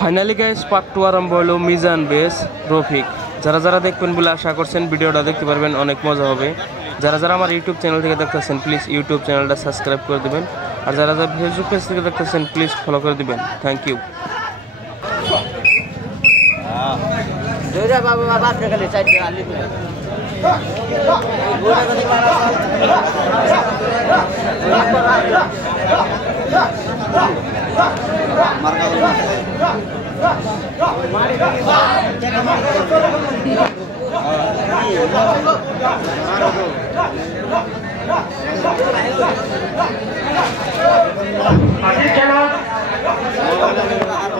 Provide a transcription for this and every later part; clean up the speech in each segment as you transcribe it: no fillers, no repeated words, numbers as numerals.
Finally guys part 2 আরম্ভ হলো মিজান বেস রফিক। যারা যারা দেখবেন বলে আশা করছেন ভিডিওটা দেখতে পারবেন, অনেক মজা হবে। যারা যারা আমার ইউটিউব চ্যানেল থেকে দেখতেছেন প্লিজ ইউটিউব চ্যানেলটা সাবস্ক্রাইব করে দিবেন, আর যারা যারা ফেসবুক পেজ থেকে দেখতেছেন প্লিজ ফলো করে দিবেন। Thank you.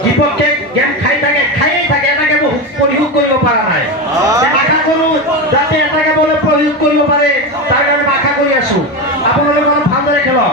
বিপক্ষে গেম খাইয়ে থাকে এটাকে প্রয়োগ কৰিব পৰা নাই। আশা কৰো যাতে এটাকে বলে প্ৰয়োগ কৰিব পাৰে, তাৰ কাৰণে আশা কৰি আছো। আপোনালোকে অলপ ভালদৰে খেলক।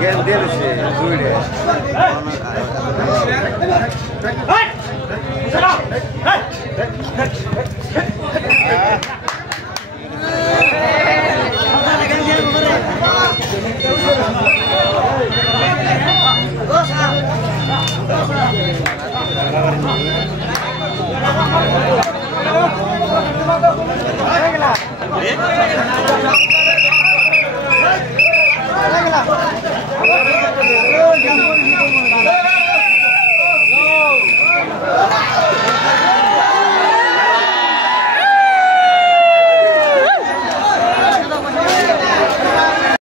Game dele se dure. Hey,